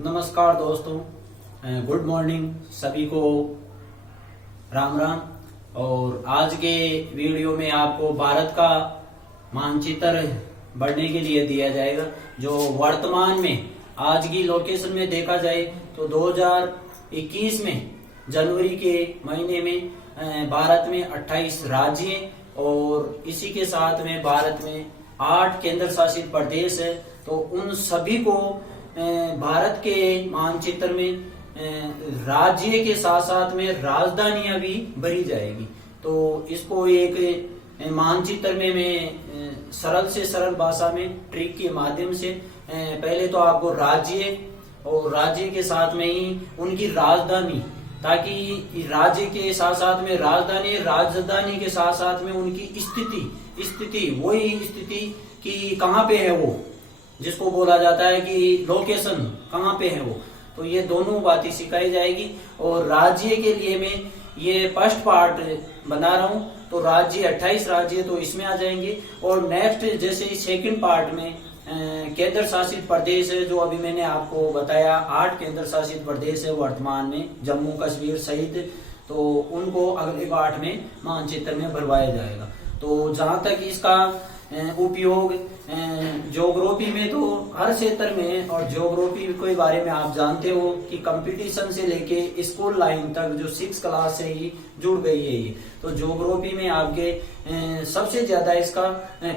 नमस्कार दोस्तों, good morning सभी को, राम राम। और आज के वीडियो में आपको भारत का मानचित्र बढ़ने के लिए दिया जाएगा। जो वर्तमान में आज की लोकेशन में देखा जाए तो 2021 में जनवरी के महीने में भारत में 28 राज्य और इसी के साथ में भारत में 8 केंद्र शासित प्रदेश है। तो उन सभी को भारत के मानचित्र में राज्य के साथ साथ में राजधानियां भी भरी जाएगी। तो इसको एक मानचित्र में मैं सरल से सरल भाषा में ट्रिक के माध्यम से पहले तो आपको राज्य और राज्य के साथ में ही उनकी राजधानी, ताकि राज्य के साथ साथ में राजधानी के साथ साथ में उनकी स्थिति वही स्थिति कि कहाँ पे है वो, जिसको बोला जाता है कि लोकेशन कहाँ पे है वो। तो ये दोनों बातें सिखाई जाएगी। और राज्य के लिए मैं ये फर्स्ट पार्ट बना रहा हूँ, तो राज्य 28 राज्य तो इसमें आ जाएंगे। और नेक्स्ट जैसे सेकंड पार्ट में केंद्र शासित प्रदेश है, जो अभी मैंने आपको बताया 8 केंद्र शासित प्रदेश है वर्तमान में, जम्मू कश्मीर सहित। तो उनको अगले पार्ट में मानचित्र में भरवाया जाएगा। तो जहां तक इसका उपयोग ज्योग्राफी में, तो हर क्षेत्र में, और ज्योग्राफी के बारे में आप जानते हो कि कंपटीशन से लेके स्कूल लाइन तक जो 6 क्लास से ही जुड़ गई है ये। तो ज्योग्राफी में आपके सबसे ज्यादा इसका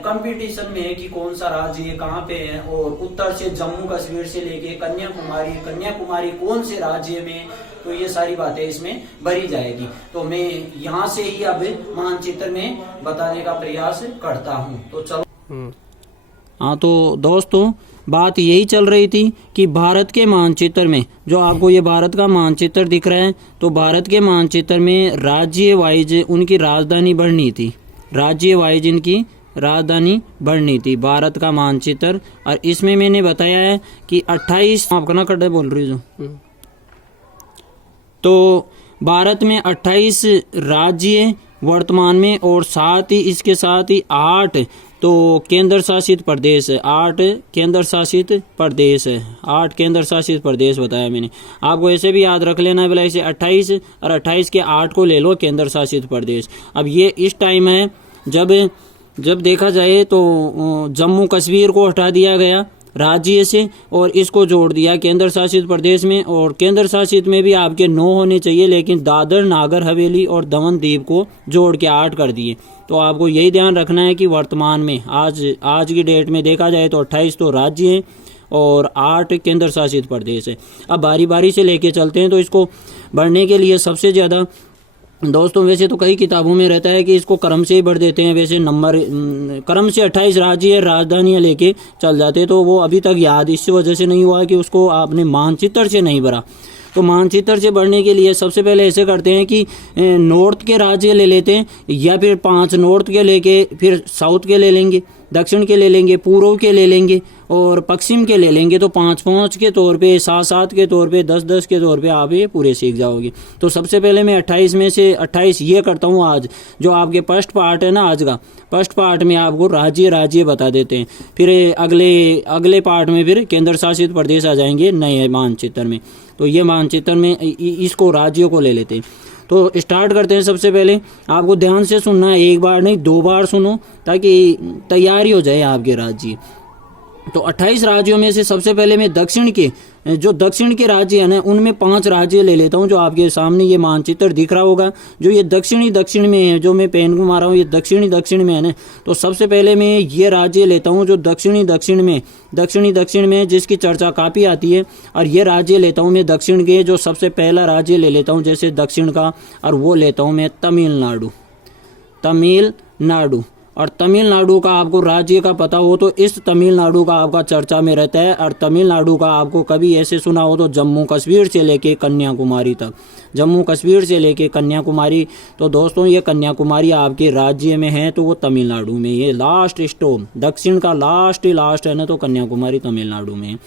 कंपटीशन में है कि कौन सा राज्य कहाँ पे है। और उत्तर से जम्मू कश्मीर से लेके कन्याकुमारी कौन से राज्य में, तो ये सारी बातें इसमें भरी जाएगी। तो मैं यहाँ से ही अब मानचित्र में बताने का प्रयास करता हूँ। तो चलो। हाँ, तो दोस्तों बात यही चल रही थी कि भारत के मानचित्र में, जो आपको ये भारत का मानचित्र दिख रहा है, तो भारत के मानचित्र में राज्य वाइज उनकी राजधानी बढ़नी थी, राज्य वाइज इनकी राजधानी बढ़नी थी भारत का मानचित्र। और इसमें मैंने बताया है कि 28 आपका ना कटे बोल रही हूँ। तो भारत में 28 राज्य वर्तमान में, और साथ ही इसके साथ ही 8 तो केंद्र शासित प्रदेश है। 8 केंद्र शासित प्रदेश है, 8 केंद्र शासित प्रदेश बताया मैंने आपको। ऐसे भी याद रख लेना है, बोला ऐसे 28 और 28 के 8 को ले लो केंद्र शासित प्रदेश। अब ये इस टाइम है जब देखा जाए तो जम्मू कश्मीर को हटा दिया गया राज्य से और इसको जोड़ दिया केंद्र शासित प्रदेश में। और केंद्र शासित में भी आपके 9 होने चाहिए, लेकिन दादर नागर हवेली और दमन दीव को जोड़ के 8 कर दिए। तो आपको यही ध्यान रखना है कि वर्तमान में आज की डेट में देखा जाए तो 28 तो राज्य हैं और 8 केंद्र शासित प्रदेश है। अब बारी बारी से लेके चलते हैं। तो इसको बढ़ने के लिए सबसे ज़्यादा दोस्तों, वैसे तो कई किताबों में रहता है कि इसको क्रम से ही बढ़ देते हैं, वैसे नंबर क्रम से 28 राज्य राजधानियां लेके चल जाते, तो वो अभी तक याद इस वजह से नहीं हुआ कि उसको आपने मानचित्र से नहीं भरा। तो मानचित्र से बढ़ने के लिए सबसे पहले ऐसे करते हैं कि नॉर्थ के राज्य ले लेते हैं, या फिर 5 नॉर्थ के लेके फिर साउथ के ले लेंगे, दक्षिण के ले लेंगे, पूर्व के ले लेंगे और पश्चिम के ले लेंगे। तो 5-5 के तौर पे, 7-7 के तौर पे, 10-10 के तौर पे आप ये पूरे सीख जाओगे। तो सबसे पहले मैं 28 में से 28 ये करता हूँ आज, जो आपके फर्स्ट पार्ट है ना, आज का फर्स्ट पार्ट में आपको राज्य बता देते हैं। फिर अगले पार्ट में फिर केंद्र शासित प्रदेश आ जाएंगे नए मानचित्र में। तो ये मानचित्र में इसको राज्यों को ले लेते हैं। तो स्टार्ट करते हैं। सबसे पहले आपको ध्यान से सुनना है, एक बार नहीं 2 बार सुनो, ताकि तैयारी हो जाए आपके राज्य। तो 28 राज्यों में से सबसे पहले मैं दक्षिण के राज्य है ना, उनमें 5 राज्य ले लेता हूं। जो आपके सामने ये मानचित्र दिख रहा होगा, जो ये दक्षिण में है, जो मैं पेन को मारा हूँ, ये दक्षिण में है ना। तो सबसे पहले मैं ये राज्य लेता हूँ जो दक्षिणी में जिसकी चर्चा काफ़ी आती है। और ये राज्य लेता हूँ मैं दक्षिण के, जो सबसे पहला राज्य ले लेता हूँ जैसे दक्षिण का, और वो लेता हूँ मैं तमिलनाडु। और तमिलनाडु का आपको राज्य का पता हो तो इस तमिलनाडु का आपका चर्चा में रहता है। और तमिलनाडु का आपको कभी ऐसे सुना हो तो जम्मू कश्मीर से लेके कन्याकुमारी तक, तो दोस्तों ये कन्याकुमारी आपके राज्य में है, तो वो तमिलनाडु में, ये लास्ट स्टॉप दक्षिण का लास्ट है ना, तो कन्याकुमारी तमिलनाडु में है।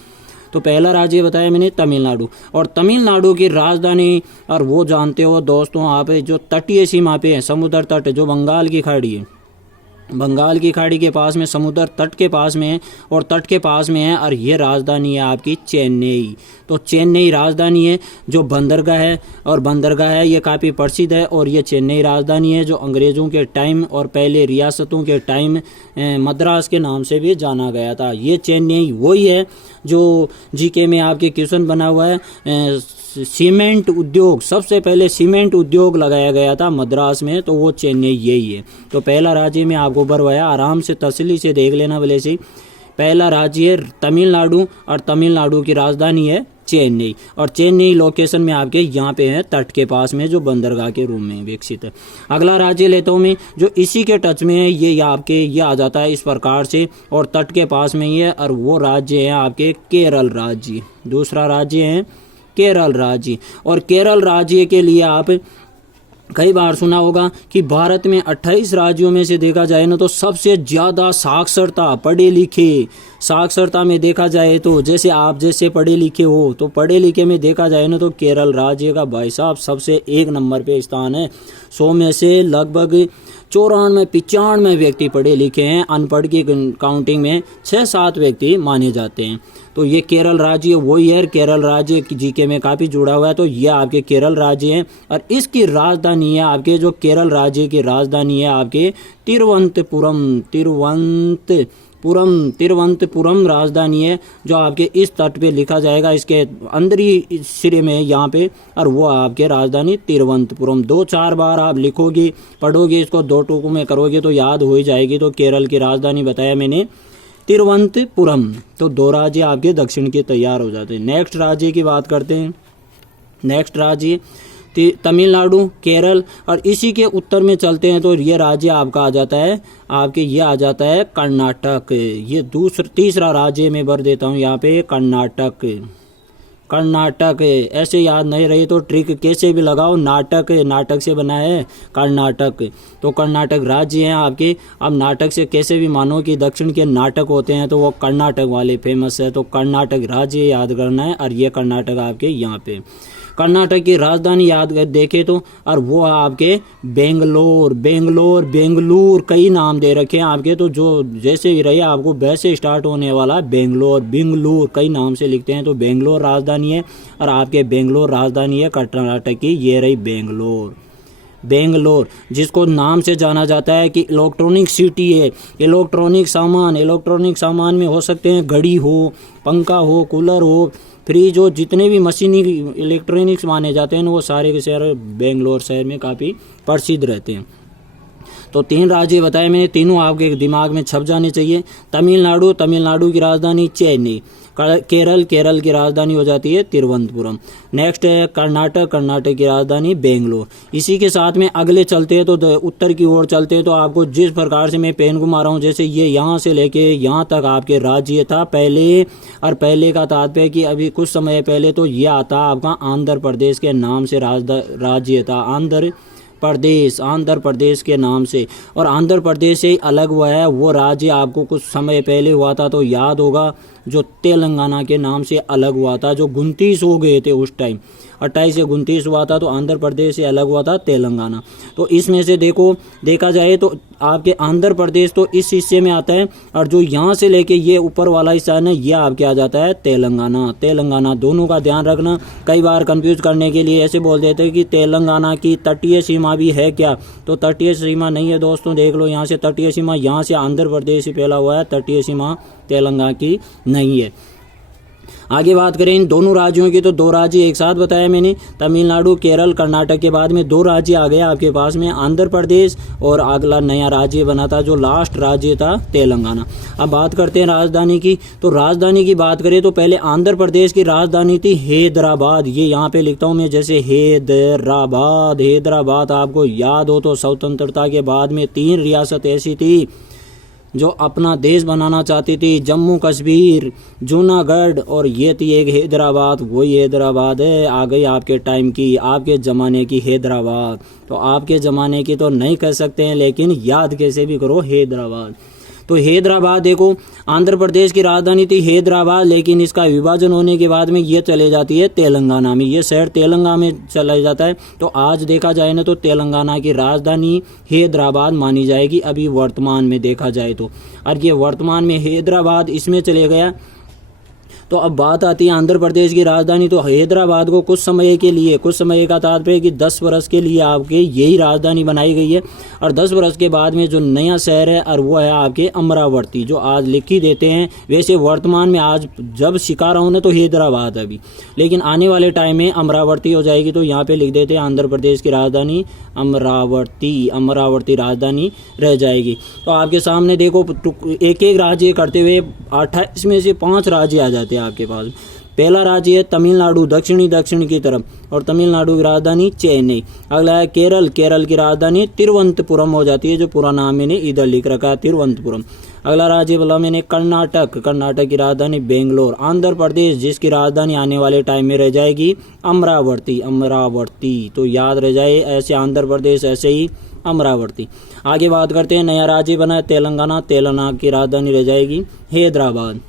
तो पहला राज्य बताया मैंने तमिलनाडु। और तमिलनाडु की राजधानी, और वो जानते हो दोस्तों आप, जो तटीय सीमा पे है, समुद्र तट जो बंगाल की खाड़ी है, बंगाल की खाड़ी के पास में, समुद्र तट के पास में है और तट के पास में है। और ये राजधानी है आपकी चेन्नई। तो चेन्नई राजधानी है जो बंदरगाह है, और बंदरगाह है ये काफ़ी प्रसिद्ध है। और ये चेन्नई राजधानी है जो अंग्रेज़ों के टाइम और पहले रियासतों के टाइम मद्रास के नाम से भी जाना गया था। ये चेन्नई वही है जो जीके में आपके क्वेश्चन बना हुआ है। सीमेंट उद्योग, सबसे पहले सीमेंट उद्योग लगाया गया था मद्रास में, तो वो चेन्नई यही है। तो पहला राज्य में आपको भरवाया, आराम से तसल्ली से देख लेना भले से। पहला राज्य है तमिलनाडु, और तमिलनाडु की राजधानी है चेन्नई। और चेन्नई लोकेशन में आपके यहाँ पे है तट के पास में, जो बंदरगाह के रूप में विकसित है। अगला राज्य लेता हूँ मैं जो इसी के टच में है, ये आपके ये आ जाता है इस प्रकार से, और तट के पास में ही है, और वो राज्य है आपके केरल राज्य। दूसरा राज्य है केरल राज्य। और केरल राज्य के लिए आप कई बार सुना होगा कि भारत में 28 राज्यों में से देखा जाए ना तो सबसे ज़्यादा साक्षरता, पढ़े लिखे, साक्षरता में देखा जाए तो जैसे आप जैसे पढ़े लिखे हो, तो पढ़े लिखे में देखा जाए ना तो केरल राज्य का भाई साहब सबसे 1 नंबर पे स्थान है। 100 में से लगभग 94-95 व्यक्ति पढ़े लिखे हैं। अनपढ़ की काउंटिंग में 6-7 व्यक्ति माने जाते हैं। तो ये केरल राज्य वही है। केरल राज्य जीके में काफ़ी जुड़ा हुआ है। तो ये आपके केरल राज्य है, और इसकी राजधानी है आपके, जो केरल राज्य की राजधानी है आपके तिरुवनंतपुरम राजधानी है, जो आपके इस तट पे लिखा जाएगा, इसके अंदरी सिरे में यहाँ पे, और वो आपके राजधानी तिरुवनंतपुरम। 2-4 बार आप लिखोगे, पढ़ोगे, इसको 2 टुकड़ों में करोगे तो याद हो ही जाएगी। तो केरल की राजधानी बताया मैंने तिरुवनंतपुरम। तो 2 राज्य आपके दक्षिण के तैयार हो जाते हैं। नेक्स्ट राज्य की बात करते हैं। नेक्स्ट राज्य तमिलनाडु, केरल, और इसी के उत्तर में चलते हैं तो ये राज्य आपका आ जाता है आपके, ये आ जाता है कर्नाटक। ये तीसरा राज्य में भर देता हूँ यहाँ पे, कर्नाटक। ऐसे याद नहीं रही तो ट्रिक कैसे भी लगाओ, नाटक से बना है कर्नाटक। तो कर्नाटक राज्य है आपके। अब नाटक से कैसे भी मानो कि दक्षिण के नाटक होते हैं, तो वो कर्नाटक वाले फेमस है। तो कर्नाटक राज्य याद करना है, और ये कर्नाटक आपके यहाँ पे। कर्नाटक की राजधानी याद देखे तो, और वो आपके बेंगलुरु कई नाम दे रखे हैं आपके। तो जो जैसे ही रहे आपको वैसे स्टार्ट होने वाला बेंगलुरु कई नाम से लिखते हैं। तो बेंगलोर राजधानी है, और आपके बेंगलोर राजधानी है कर्नाटक की, ये रही बेंगलोर, जिसको नाम से जाना जाता है कि इलेक्ट्रॉनिक सिटी है। इलेक्ट्रॉनिक सामान में हो सकते हैं घड़ी हो, पंखा हो, कूलर हो, फ्रिज हो, जितने भी मशीनी इलेक्ट्रॉनिक्स माने जाते हैं वो सारे के सारे बेंगलोर शहर में काफ़ी प्रसिद्ध रहते हैं। तो 3 राज्य बताए मैंने, तीनों आपके दिमाग में छप जाने चाहिए। तमिलनाडु की राजधानी चेन्नई। केरल की राजधानी हो जाती है तिरुवनंतपुरम। नेक्स्ट है कर्नाटक की राजधानी बेंगलोर। इसी के साथ में अगले चलते हैं तो उत्तर की ओर चलते हैं। तो आपको जिस प्रकार से मैं पेन घुमा रहा हूँ, जैसे ये यहाँ से लेके यहाँ तक आपके राज्य था पहले, और पहले का तात्पर्य कि अभी कुछ समय पहले तो ये आता आपका आंध्र प्रदेश के नाम से राज्य था, आंध्र प्रदेश के नाम से। और आंध्र प्रदेश से अलग हुआ है वो राज्य आपको कुछ समय पहले हुआ था, तो याद होगा, जो तेलंगाना के नाम से अलग हुआ था, जो 29 हो गए थे उस टाइम, 28 से 29 हुआ था। तो आंध्र प्रदेश से अलग हुआ था तेलंगाना। तो इसमें से देखा जाए तो आपके आंध्र प्रदेश तो इस हिस्से में आता है, और जो यहाँ से लेके ये ऊपर वाला हिस्सा है ये आपके आ जाता है तेलंगाना। दोनों का ध्यान रखना। कई बार कंफ्यूज करने के लिए ऐसे बोल देते हैं कि तेलंगाना की तटीय सीमा भी है क्या, तो तटीय सीमा नहीं है दोस्तों, देख लो यहाँ से तटीय सीमा, यहाँ से आंध्र प्रदेश ही फैला हुआ है, तटीय सीमा तेलंगाना की नहीं है। आगे बात करें इन दोनों राज्यों की, तो 2 राज्य एक साथ बताया मैंने, तमिलनाडु, केरल, कर्नाटक के बाद में 2 राज्य आ गए आपके पास में, आंध्र प्रदेश, और अगला नया राज्य बना था जो लास्ट राज्य था तेलंगाना। अब बात करते हैं राजधानी की। तो राजधानी की बात करें तो पहले आंध्र प्रदेश की राजधानी थी हैदराबाद। ये यहाँ पे लिखता हूँ मैं, जैसे हैदराबाद आपको याद हो तो स्वतंत्रता के बाद में 3 रियासत ऐसी थी जो अपना देश बनाना चाहती थी, जम्मू कश्मीर, जूनागढ़, और ये थी एक हैदराबाद। वही हैदराबाद है, आ गई आपके टाइम की, आपके ज़माने की हैदराबाद। तो आपके ज़माने की तो नहीं कह सकते हैं, लेकिन याद कैसे भी करो हैदराबाद। तो हैदराबाद देखो, आंध्र प्रदेश की राजधानी थी हैदराबाद, लेकिन इसका विभाजन होने के बाद में ये चले जाती है तेलंगाना में, ये शहर तेलंगाना में चला जाता है। तो आज देखा जाए ना तो तेलंगाना की राजधानी हैदराबाद मानी जाएगी अभी वर्तमान में देखा जाए तो। और ये वर्तमान में हैदराबाद इसमें चले गया। तो अब बात आती है आंध्र प्रदेश की राजधानी। तो हैदराबाद को कुछ समय के लिए, कुछ समय का तात्पर्य कि 10 वर्ष के लिए आपके यही राजधानी बनाई गई है। और 10 वर्ष के बाद में जो नया शहर है और वो है आपके अमरावती, जो आज लिख ही देते हैं। वैसे वर्तमान में आज जब सिखा रहा हूँ ना तो हैदराबाद अभी, लेकिन आने वाले टाइम में अमरावती हो जाएगी। तो यहाँ पे लिख देते हैं आंध्र प्रदेश की राजधानी अमरावती, अमरावती राजधानी रह जाएगी। तो आपके सामने देखो एक एक राज्य करते हुए 28 में से 5 राज्य आ जाते हैं आपके पास। पहला राज्य है तमिलनाडु, दक्षिण की तरफ, और तमिलनाडु की राजधानी चेन्नई। अगला है केरल, केरल की राजधानी तिरुवनंतपुरम हो जाती है, जो पूरा नाम मैंने इधर लिख रखा है तिरुवनंतपुरम। अगला राज्य बोला मैंने कर्नाटक, कर्नाटक की राजधानी बेंगलोर। आंध्र प्रदेश जिसकी राजधानी आने वाले टाइम में रह जाएगी अमरावती, अमरावती। तो याद रह जाए, ऐसे आंध्र प्रदेश ऐसे ही अमरावती। आगे बात करते हैं, नया राज्य बना है तेलंगाना, तेलंगाना की राजधानी रह जाएगी हैदराबाद।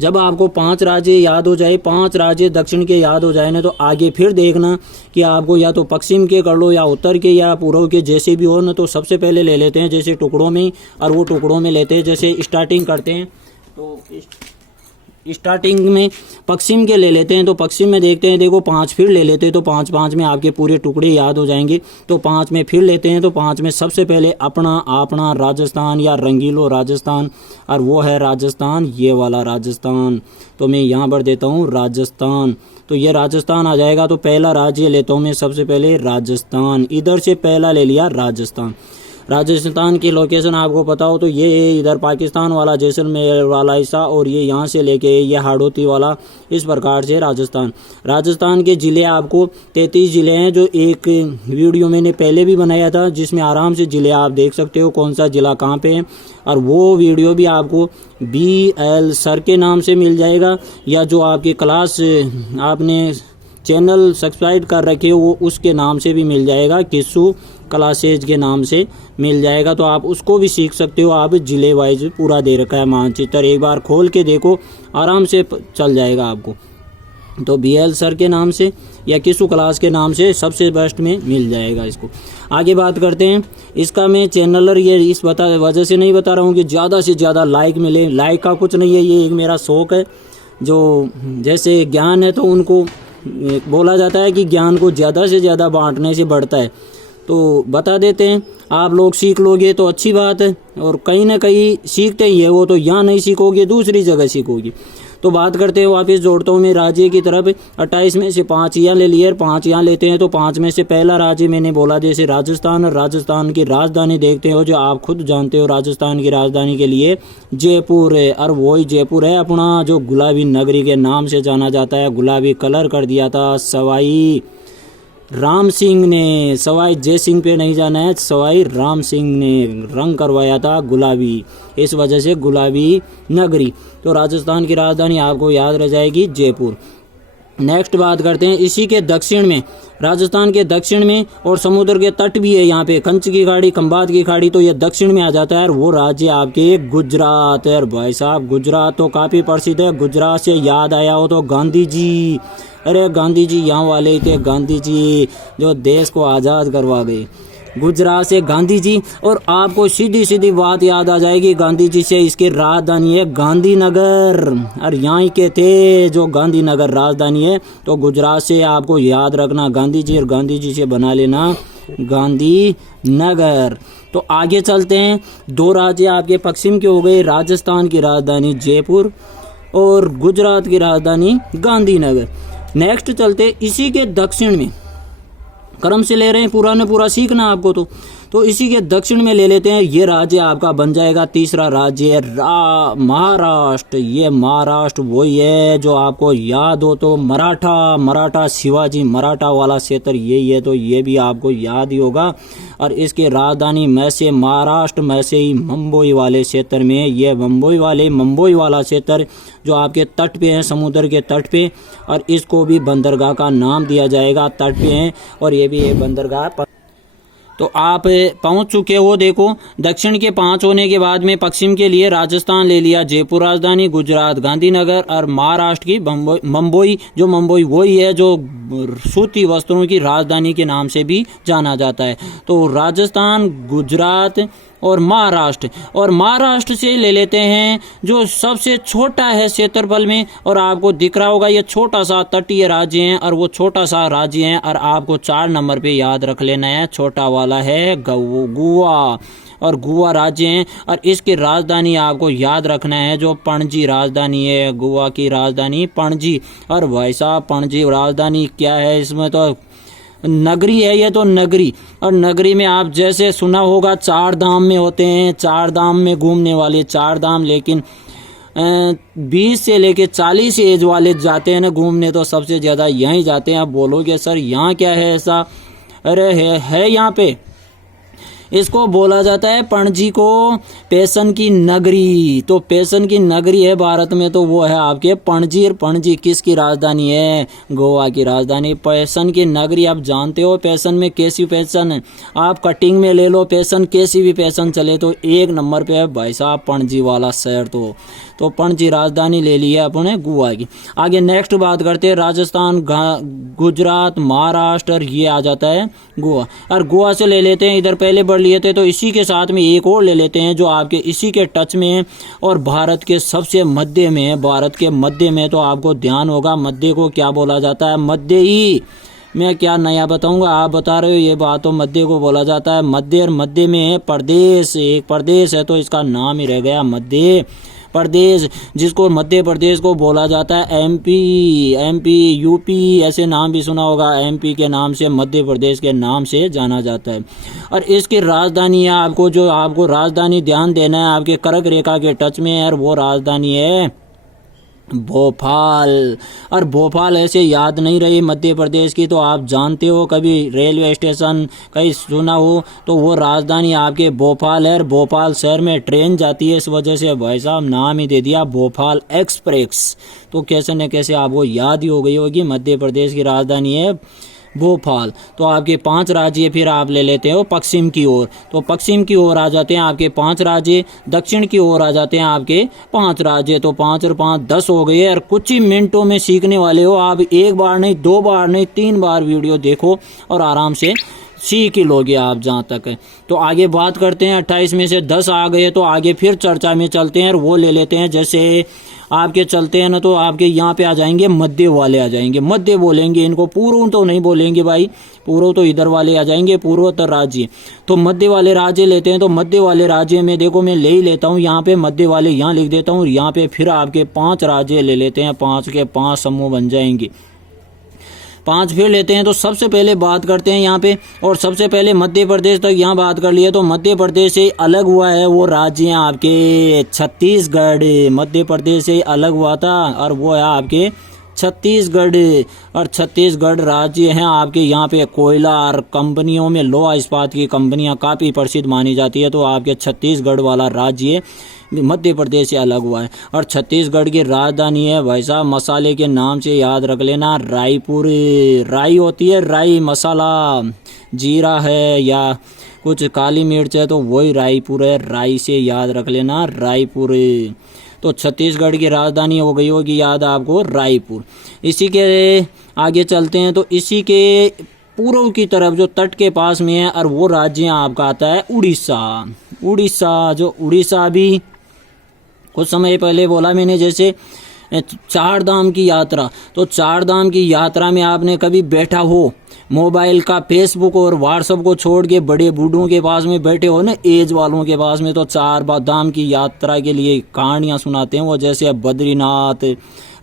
जब आपको 5 राज्य याद हो जाए, 5 राज्य दक्षिण के याद हो जाए ना, तो आगे फिर देखना कि आपको या तो पश्चिम के कर लो या उत्तर के या पूर्व के, जैसे भी हो ना। तो सबसे पहले ले लेते हैं जैसे टुकड़ों में, और वो टुकड़ों में लेते हैं जैसे स्टार्टिंग करते हैं। तो स्टार्टिंग में पश्चिम के ले लेते हैं। तो पश्चिम में देखते हैं, देखो 5 फिर ले लेते हैं। तो 5 में आपके पूरे टुकड़े याद हो जाएंगे। तो 5 में फिर लेते हैं। तो 5 में सबसे पहले अपना राजस्थान या रंगीलो राजस्थान, और वो है राजस्थान, ये वाला राजस्थान। तो मैं यहाँ पर देता हूँ राजस्थान। तो ये राजस्थान आ जाएगा। तो पहला राज्य लेता हूँ मैं सबसे पहले राजस्थान, इधर से पहला ले लिया राजस्थान। राजस्थान की लोकेशन आपको पता हो तो ये इधर पाकिस्तान वाला जैसलमेर वाला हिस्सा, और ये यहाँ से लेके ये हाड़ौती वाला, इस प्रकार से राजस्थान। राजस्थान के ज़िले आपको 33 ज़िले हैं, जो एक वीडियो मैंने पहले भी बनाया था, जिसमें आराम से ज़िले आप देख सकते हो कौन सा ज़िला कहाँ पे है। और वो वीडियो भी आपको BL सर के नाम से मिल जाएगा, या जो आपकी क्लास आपने चैनल सब्सक्राइब कर रखे हो वो उसके नाम से भी मिल जाएगा, किस्सू क्लासेज के नाम से मिल जाएगा। तो आप उसको भी सीख सकते हो। आप जिले वाइज पूरा दे रखा है मानचित्र, एक बार खोल के देखो आराम से चल जाएगा आपको। तो BL सर के नाम से या किस्सू क्लास के नाम से सबसे बेस्ट में मिल जाएगा इसको। आगे बात करते हैं इसका। मैं चैनलर ये इस वजह से नहीं बता रहा हूँ कि ज़्यादा से ज़्यादा लाइक मिले, लाइक का कुछ नहीं है, ये एक मेरा शौक़ है। जो जैसे ज्ञान है तो उनको बोला जाता है कि ज्ञान को ज़्यादा से ज़्यादा बांटने से बढ़ता है। तो बता देते हैं, आप लोग सीख लोगे तो अच्छी बात है, और कहीं ना कहीं सीखते ही है वो, तो यहाँ नहीं सीखोगे दूसरी जगह सीखोगे। तो बात करते हैं, वापस जोड़ता हूँ मैं राज्य की तरफ। 28 में से 5 यहाँ ले लिए, 5 यहाँ लेते हैं। तो 5 में से पहला राज्य मैंने बोला जैसे राजस्थान, और राजस्थान की राजधानी देखते हो, जो आप खुद जानते हो राजस्थान की राजधानी के लिए जयपुर है। और वही जयपुर है अपना जो गुलाबी नगरी के नाम से जाना जाता है। गुलाबी कलर कर दिया था सवाई राम सिंह ने, सवाई जय सिंह पे नहीं जाना है, सवाई राम सिंह ने रंग करवाया था गुलाबी, इस वजह से गुलाबी नगरी। तो राजस्थान की राजधानी आपको याद रह जाएगी जयपुर। नेक्स्ट बात करते हैं इसी के दक्षिण में, राजस्थान के दक्षिण में, और समुद्र के तट भी है यहाँ पे, कंच की खाड़ी, खंबात की खाड़ी, तो ये दक्षिण में आ जाता है। और वो राज्य आपके गुजरात है। भाई साहब गुजरात तो काफ़ी प्रसिद्ध है। गुजरात से याद आया हो तो गांधी जी, अरे गांधी जी यहाँ वाले ही थे, गांधी जी जो देश को आज़ाद करवा गए। गुजरात से गांधी जी, और आपको सीधी सीधी बात याद आ जाएगी गांधी जी से, इसकी राजधानी है गांधीनगर, और यहाँ के थे जो गांधीनगर राजधानी है। तो गुजरात से आपको याद रखना गांधी जी, और गांधी जी से बना लेना गांधीनगर। तो आगे चलते हैं, 2 राज्य आपके पश्चिम के हो गए, राजस्थान की राजधानी जयपुर और गुजरात की राजधानी गांधीनगर। नेक्स्ट चलते इसी के दक्षिण में, क्रम से ले रहे हैं, पूरा न पूरा सीखना आपको। तो इसी के दक्षिण में ले लेते हैं, ये राज्य आपका बन जाएगा तीसरा राज्य है महाराष्ट्र। ये महाराष्ट्र वही है जो आपको याद हो तो मराठा शिवाजी मराठा वाला क्षेत्र यही है, तो ये भी आपको याद ही होगा। और इसके राजधानी में से महाराष्ट्र में से ही मुंबई वाले क्षेत्र में, ये मुंबई वाला क्षेत्र जो आपके तट पे है, समुद्र के तट पे, और इसको भी बंदरगाह का नाम दिया जाएगा, तट पे है और ये भी एक बंदरगाह। तो आप पहुंच चुके हो। देखो, दक्षिण के 5 होने के बाद में पश्चिम के लिए राजस्थान ले लिया, जयपुर राजधानी, गुजरात गांधीनगर, और महाराष्ट्र की मुंबई, जो मुंबई वही है जो सूती वस्त्रों की राजधानी के नाम से भी जाना जाता है। तो राजस्थान, गुजरात और महाराष्ट्र से ले लेते हैं जो सबसे छोटा है क्षेत्रफल में, और आपको दिख रहा होगा ये छोटा सा तटीय राज्य है, और वो छोटा सा राज्य है, और आपको 4 नंबर पे याद रख लेना है, छोटा वाला है गोवा, और गोवा राज्य है, और इसकी राजधानी आपको याद रखना है जो पणजी राजधानी है, गोवा की राजधानी पणजी। और भाई साहब, पणजी राजधानी क्या है, इसमें तो नगरी है, ये तो नगरी, और नगरी में आप जैसे सुना होगा 4 धाम में होते हैं, 4 धाम में घूमने वाले 4 धाम, लेकिन 20 से लेके 40 एज वाले जाते हैं ना घूमने, तो सबसे ज़्यादा यहीं जाते हैं। आप बोलोगे सर यहाँ क्या है ऐसा, अरे है यहाँ पे, इसको बोला जाता है पणजी को पैसन की नगरी। तो पैसन की नगरी है भारत में, तो वो है आपके पणजी। और पणजी किसकी राजधानी है, गोवा की राजधानी। पैसन की नगरी आप जानते हो, पैसन में कैसी पैसन है, आप कटिंग में ले लो पैसन, कैसी भी पैसन चले तो 1 नंबर पे है भाई साहब पणजी वाला शहर। तो पणजी राजधानी ले ली है अपने गोवा की। आगे नेक्स्ट बात करते हैं राजस्थान, गुजरात, महाराष्ट्र, और ये आ जाता है गोवा। और गोवा से ले लेते हैं, इधर पहले बढ़ लिए थे, तो इसी के साथ में एक और ले लेते हैं जो आपके इसी के टच में है और भारत के सबसे मध्य में है। भारत के मध्य में, तो आपको ध्यान होगा मध्य को क्या बोला जाता है, मध्य ही, मैं क्या नया बताऊंगा, आप बता रहे हो ये बात, तो मध्य को बोला जाता है मध्य। और मध्य में है प्रदेश, एक प्रदेश है तो इसका नाम ही रह गया मध्य प्रदेश, जिसको मध्य प्रदेश को बोला जाता है एमपी, यूपी, ऐसे नाम भी सुना होगा। एमपी के नाम से मध्य प्रदेश के नाम से जाना जाता है। और इसकी राजधानी है, आपको राजधानी ध्यान देना है, आपके कर्क रेखा के टच में है, और वो राजधानी है भोपाल। और भोपाल ऐसे याद नहीं रही मध्य प्रदेश की, तो आप जानते हो कभी रेलवे स्टेशन कहीं सुना हो तो वो राजधानी आपके भोपाल है। और भोपाल शहर में ट्रेन जाती है, इस वजह से भाई साहब नाम ही दे दिया भोपाल एक्सप्रेस। तो कैसे न कैसे आपको याद ही हो गई होगी, मध्य प्रदेश की राजधानी है भोपाल। तो आपके 5 राज्य फिर आप ले लेते हो पश्चिम की ओर। तो पश्चिम की ओर आ जाते हैं आपके 5 राज्य, दक्षिण की ओर आ जाते हैं आपके 5 राज्य। तो 5 और 5 10 हो गए। और कुछ ही मिनटों में सीखने वाले हो आप, 1 बार नहीं, 2 बार नहीं, 3 बार वीडियो देखो और आराम से सीख ही लोगे आप जहाँ तक है। तो आगे बात करते हैं, 28 में से 10 आ गए, तो आगे फिर चर्चा में चलते हैं और वो ले लेते हैं। जैसे आपके चलते हैं ना, तो आपके यहाँ पे आ जाएंगे मध्य वाले, आ जाएंगे मध्य बोलेंगे इनको, पूर्व तो नहीं बोलेंगे भाई, पूर्व तो इधर वाले आ जाएंगे, पूर्वोत्तर राज्य। तो मध्य वाले राज्य लेते हैं। तो मध्य वाले राज्य में देखो मैं ले ही लेता हूँ, यहाँ पे मध्य वाले यहाँ लिख देता हूँ, और यहाँ पे फिर आपके 5 राज्य ले लेते हैं, 5 के 5 समूह बन जाएंगे। 5 फिर लेते हैं। तो सबसे पहले बात करते हैं यहाँ पे, और सबसे पहले मध्य प्रदेश तक यहाँ बात कर लिए। तो मध्य प्रदेश से अलग हुआ है वो राज्य हैं आपके छत्तीसगढ़, मध्य प्रदेश से अलग हुआ था, और वो है आपके छत्तीसगढ़। और छत्तीसगढ़ राज्य हैं आपके, यहाँ पे कोयला और कंपनियों में लोहा इस्पात की कंपनियां काफ़ी प्रसिद्ध मानी जाती है। तो आपके छत्तीसगढ़ वाला राज्य मध्य प्रदेश से अलग हुआ है। और छत्तीसगढ़ की राजधानी है भाई साहब, मसाले के नाम से याद रख लेना, रायपुर। राई होती है, राई मसाला, जीरा है या कुछ काली मिर्च है, तो वही रायपुर है, राई से याद रख लेना, रायपुर। तो छत्तीसगढ़ की राजधानी हो गई होगी याद आपको, रायपुर। इसी के आगे चलते हैं, तो इसी के पूर्व की तरफ जो तट के पास में है, और वो राज्य आपका आता है उड़ीसा। उड़ीसा, जो उड़ीसा भी कुछ समय पहले बोला मैंने, जैसे 4 धाम की यात्रा। तो 4 धाम की यात्रा में आपने कभी बैठा हो, मोबाइल का फेसबुक और व्हाट्सएप को छोड़ के बड़े बूढ़ों के पास में बैठे हो ना, एज वालों के पास में, तो 4 धाम की यात्रा के लिए कहानियां सुनाते हैं वो, जैसे बद्रीनाथ,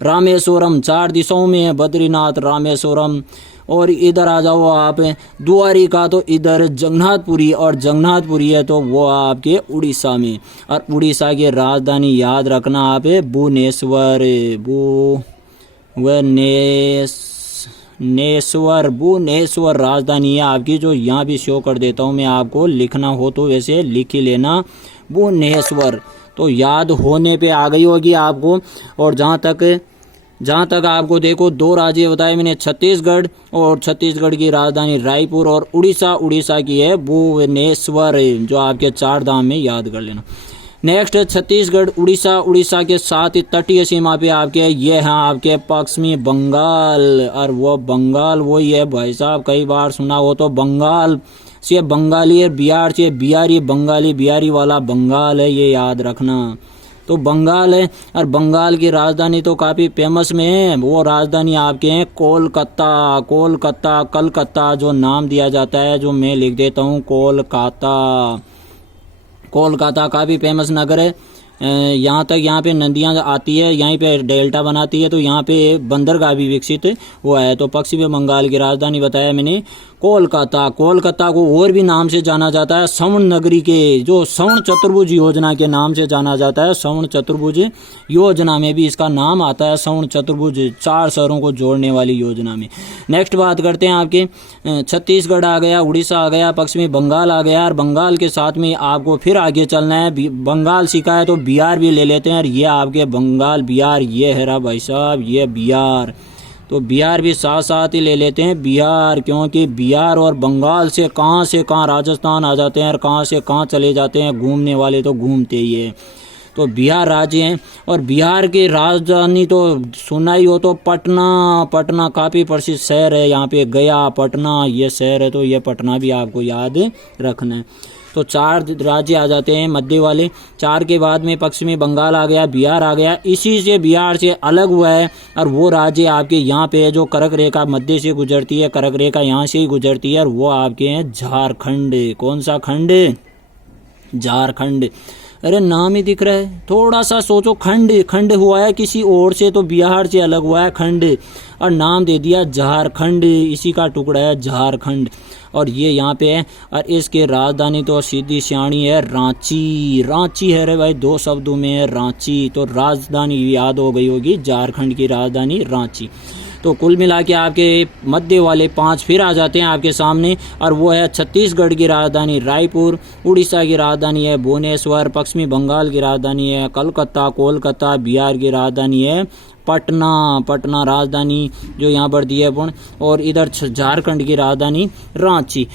रामेश्वरम, 4 दिशाओं में है बद्रीनाथ, रामेश्वरम। और इधर आ जाओ आप द्वारिका, तो इधर जगन्नाथपुरी, और जगन्नाथपुरी है तो वो आपके उड़ीसा में। और उड़ीसा की राजधानी याद रखना आप भुवनेश्वर, भुवनेश्वर राजधानी है आपकी, जो यहाँ भी शो कर देता हूँ मैं आपको, लिखना हो तो वैसे लिख ही लेना, भुवनेश्वर। तो याद होने पे आ गई होगी आपको। और जहाँ तक जहां तक आपको देखो 2 राज्य बताए मैंने, छत्तीसगढ़ और छत्तीसगढ़ की राजधानी रायपुर, और उड़ीसा की है भुवनेश्वर, जो आपके 4 धाम में याद कर लेना। नेक्स्ट है छत्तीसगढ़, उड़ीसा के साथ ही तटीय सीमा पे आपके ये है आपके पश्चिमी बंगाल, और वो बंगाल वही है भाई साहब, कई बार सुना हो तो बंगाल से बंगाली है, बिहार से बिहारी, बंगाली बिहारी वाला बंगाल है, ये याद रखना। तो बंगाल है, और बंगाल की राजधानी तो काफी फेमस में है, वो राजधानी आपके हैं कोलकाता, कलकत्ता जो नाम दिया जाता है, जो मैं लिख देता हूँ कोलकाता काफी फेमस नगर है। यहाँ तक यहाँ पे नदियाँ आती है, यहीं पे डेल्टा बनाती है, तो यहाँ पे बंदरगाह भी विकसित हुआ है। तो पश्चिमी बंगाल की राजधानी बताया मैंने कोलकाता को और भी नाम से जाना जाता है स्वर्ण नगरी के, जो स्वर्ण चतुर्भुज योजना के नाम से जाना जाता है। स्वर्ण चतुर्भुज योजना में भी इसका नाम आता है, स्वर्ण चतुर्भुज, 4 शहरों को जोड़ने वाली योजना में। नेक्स्ट बात करते हैं आपके छत्तीसगढ़ आ गया, उड़ीसा आ गया, पश्चिमी बंगाल आ गया, और बंगाल के साथ में आपको फिर आगे चलना है। बंगाल सीखा है तो बिहार भी ले लेते हैं, और ये आपके बंगाल बिहार ये है रहा भाई साहब, ये बिहार, तो बिहार भी साथ साथ ही ले लेते हैं बिहार, क्योंकि बिहार और बंगाल से कहाँ राजस्थान आ जाते हैं, और कहाँ से कहाँ चले जाते हैं, घूमने वाले तो घूमते ही है। तो बिहार राज्य है, और बिहार की राजधानी तो सुना ही हो तो पटना काफ़ी प्रसिद्ध शहर है, यहाँ पे गया पटना ये शहर है, तो ये पटना भी आपको याद रखना है। तो 4 राज्य आ जाते हैं मध्य वाले, 4 के बाद में पश्चिमी बंगाल आ गया, बिहार आ गया, इसी से बिहार से अलग हुआ है, और वो राज्य आपके यहाँ पे है जो कर्क रेखा मध्य से गुजरती है, कर्क रेखा यहाँ से ही गुजरती है, और वो आपके हैं झारखंड। कौन सा खंड? झारखंड। अरे नाम ही दिख रहा है, थोड़ा सा सोचो, खंड हुआ है किसी और से, तो बिहार से अलग हुआ है खंड, और नाम दे दिया झारखंड, इसी का टुकड़ा है झारखंड, और ये यहाँ पे है। और इसके राजधानी तो सीधी सियाणी है रांची है रे भाई, 2 शब्दों में है रांची, तो राजधानी याद हो गई होगी, झारखंड की राजधानी रांची। तो कुल मिला के आपके मध्य वाले 5 फिर आ जाते हैं आपके सामने, और वो है छत्तीसगढ़ की राजधानी रायपुर, उड़ीसा की राजधानी है भुवनेश्वर, पश्चिमी बंगाल की राजधानी है कोलकाता, बिहार की राजधानी है पटना राजधानी जो यहाँ पर दी है, और इधर झारखंड की राजधानी रांची।